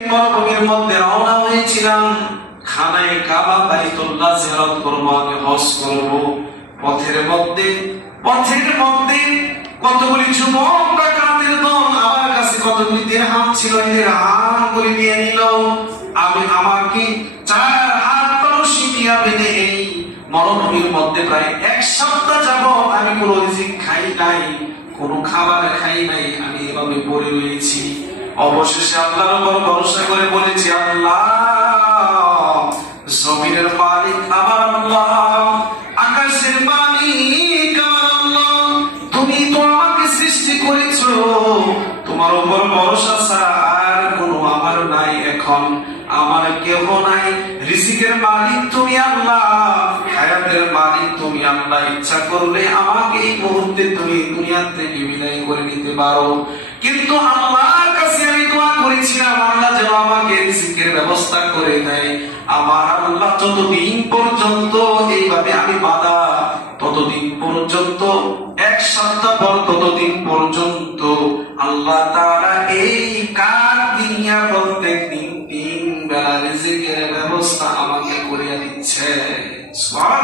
মরুভূমির মধ্যে রওনা হয়েছিলাম, খানায় কাবা বাইতুল্লাহ জিয়ারত করব, আমি হজ করব। পথের মধ্যে কতগুলি যুবক ডাকাতের দল আমার কাছে কতগুলি দিরহাম ছিল, এই দিরহামগুলি নিয়ে নিল। আমাকে 4 হাত রশি দিয়া বেঁধে এই মরুভূমির মধ্যে প্রায় 1 সপ্তাহ যাবত আমি কোনো রিজিক খাই নাই, কোনো খাবার খাই নাই, আমি এভাবে পড়ে রয়েছি। অবশেষে আল্লাহর উপর ভরসা করে বলেছি, আল্লাহ, জমিনের মালিক আমার আল্লাহ, আকাশের মালিক আমার আল্লাহ, তুমি তো আমাকে সৃষ্টি করেছো, তোমার উপর ভরসা ছাড়া আর কোনো আমার নাই, এখন আমার কেহ নাই। রিজিকের মালিক তুমি আল্লাহ, হায়াতের মালিক তুমি আল্লাহ, ইচ্ছা করলে আমাকে এই মুহূর্তে তুমি দুনিয়া থেকে বিদায় করে নিতে পারো। কিন্তু আল্লাহর কাছে আমি দোয়া করেছিলাম, আল্লাহ যেন আমাকে রিজিকের ব্যবস্থা করে দেয়। আমার আল্লাহ যতদিন পর্যন্ত এইভাবে আমি বাধা, ততদিন পর্যন্ত 1 সপ্তাহ পর ততদিন পর্যন্ত আল্লাহ তাআলা এই কার দুনিয়া প্রত্যেক দিন 3 বেলা রিজিকের ব্যবস্থা আমাকে করে দিচ্ছে। সুবহানাল্লাহ।